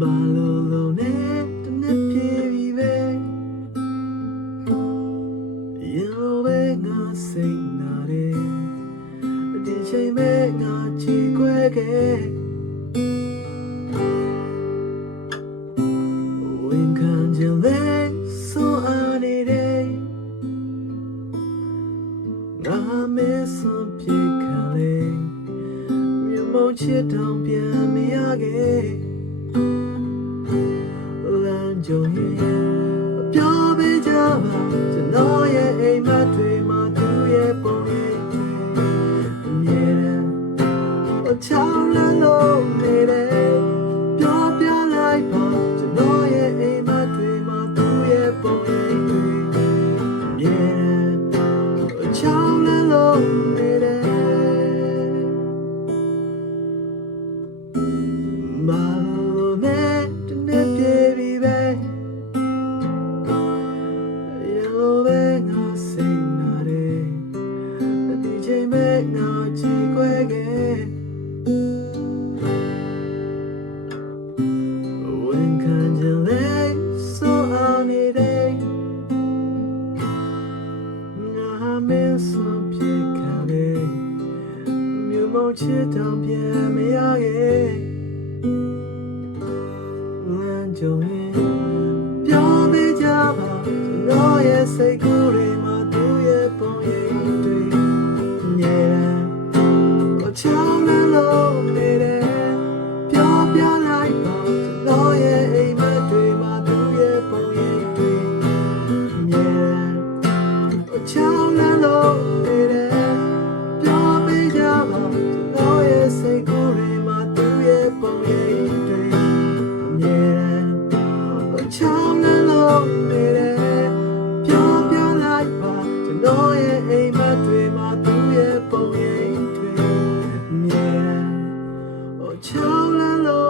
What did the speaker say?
Balolo ne tne piri ve Yellow ve nga sing na de Di chai me nga chi kwe ke Wing kan jin le so ani de Nga me son pi kan le Myo mong chi dong pian me ya ge Jong yin,ပြောပေးကြပါကျွန်တော်ရဲ့အိမ်မက်တွေမှာသူရဲ့ပုံရိပ်တွေအမြဲတမ်းချောင်းလန်းလို့နေတယ်ပြောပြလိုက်ပါကျွန်တော်ရဲ့အိမ်မက်တွေမှာသူရဲ့ပုံရိပ်တွေအမြဲတမ်းချောင်းလန်းလို့နေတယ်မာလို့နဲ့တနေ့ပြေပြီပဲNga chi kwe ge When kan jin le so ani de Nga me so pi kan le Myo mong chi dong pian me ya ge Lan jong yin Pyo pe ja ba No ye sai ku re ma tu ye pong ye duiချောင်းလန်းလို့နေတယ်ပြောပြလိုက်ပါကျွန်တော်ရဲ့အိမ်မက်တွေမှာသူရဲ့ပုံရိပ်တွေအမြဲချောင်းလန်းလို့နေတယ်ပြောပေးကြပါကျွန်တော်ရဲ့စိတ်ကူးတွေမှာသူရဲ့ပုံရိပ်တွေအမြဲချောင်းလန်းလို့နေတယ်ပြောပြလိုက်ပါကျွန်တော်ရဲ့အိမ်မက်တွေမှာသူရဲ့ပုံရိပ်တွေချောင်းလန်းလို့